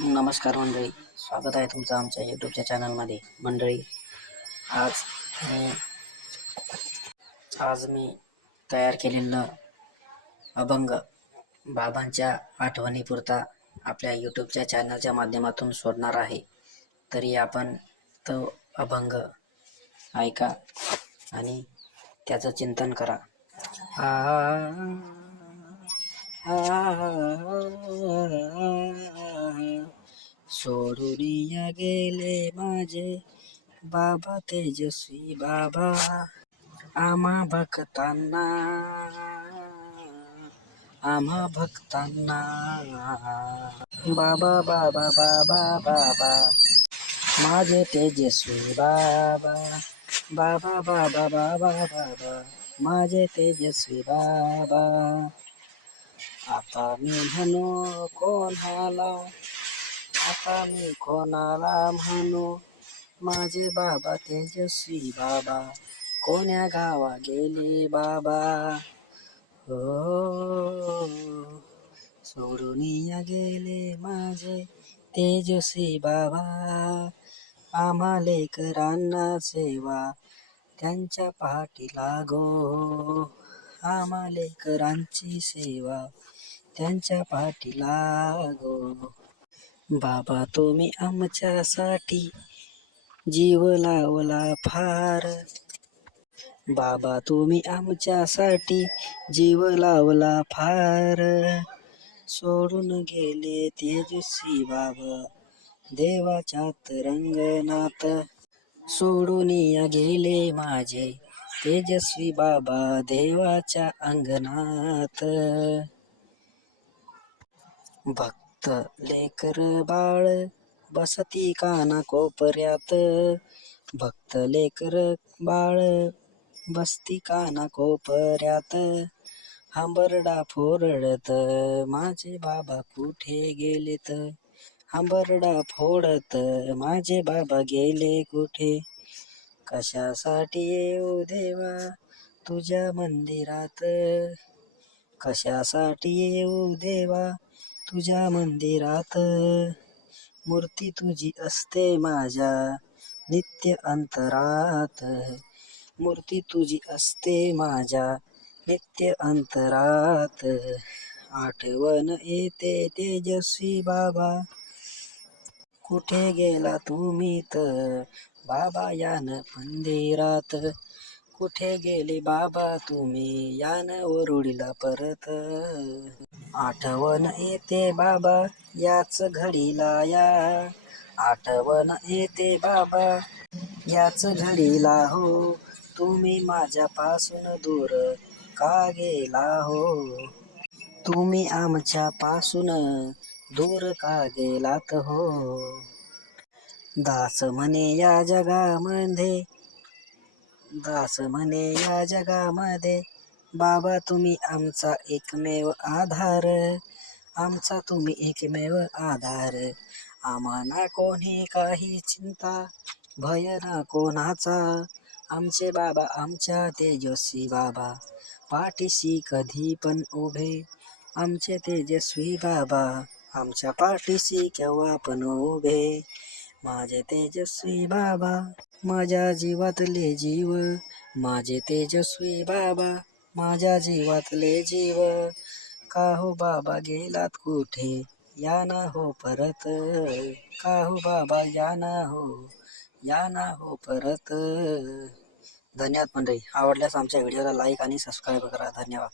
नमस्कार मंडळी, स्वागत आहे तुमचं आमच्या यूट्यूबच्या चॅनलमध्ये. मंडळी, आज मी आज मी तयार केलेलं अभंग बाबांच्या आठवणीपुरता आपल्या यूट्यूबच्या चॅनलच्या माध्यमातून सोडणार आहे. तरी आपण तो अभंग ऐका आणि त्याचं चिंतन करा. सोडून गेले माझे बाबा तेजस्वी बाबा, आम्हा भक्तांना बाबा बाबा बाबा बाबा माझे तेजस्वी बाबा, बाबा बाबा बाबा बाबा माझे तेजस्वी बाबा. आता मी म्हणू कोणाला, आता मी कोणाला म्हणू, माझे बाबा तेजस्वी बाबा कोण्या गावा गेले बाबा. हो, सोडून गेले माझे तेजस्वी बाबा, आम्हा लेकरांना सेवा त्यांच्या पाठी लागो, आम्हा लेकरांची सेवा त्यांच्या पाठी लागो. बाबा तुम्ही आमच्यासाठी जीव लावला फार, बाबा तुम्ही आमच्यासाठी जीव लावला फार. सोडून गेले तेजस्वी बाबा देवाच्यात रंगनात, सोडून गेले माझे तेजस्वी बाबा देवाच्या अंगणात. भक्त लेकर बाळ बसती काना कोपऱ्यात, भक्त लेकर बाळ बसती काना कोपऱ्यात. हंबरडा फोडत माझे बाबा कुठे गेलेत, हंबरडा फोडत माझे बाबा गेले कुठे. कशासाठी येऊ देवा तुझ्या मंदिरात, कशासाठी येऊ देवा तुझ्या मंदिरात. मूर्ती तुझी असते माझ्या नित्य अंतरात, मूर्ती तुझी असते माझ्या नित्य अंतरात. आठवण येते तेजस्वी बाबा कुठे गेला तुम्ही तर, बाबा यान मंदिरात कुठे गेले बाबा तुम्ही, यान वरुडीला परत. आठवण येते बाबा याच घडीला या, आठवण येते बाबा याच घडीला हो, तुम्ही माझ्यापासून दूर का गेला हो, तुम्ही आमच्यापासून दूर का गेलात हो. दास म्हणे या जगामध्ये, दास म्हणे या जगामध्ये, बाबा तुम्ही आमचा एकमेव आधार, आमचा तुम्ही एकमेव आधार. आम्हाला कोणी काही चिंता भय ना कोणाचा, आमचे बाबा आमच्या तेजस्वी बाबा पाठीशी कधी पण उभे, आमचे तेजस्वी बाबा आमच्या पाठीशी केव्हा पण उभे. माझे तेजस्वी बाबा माझ्या जीवातले जीव, माझे तेजस्वी बाबा माझ्या जीवातले जीव. का हो बाबा गेलात कुठे, या ना हो परत, का हो बाबा या ना हो परत. धन्यवाद मंडळी. आवडल्यास आमच्या व्हिडिओला लाईक आणि सबस्क्राईब करा. धन्यवाद.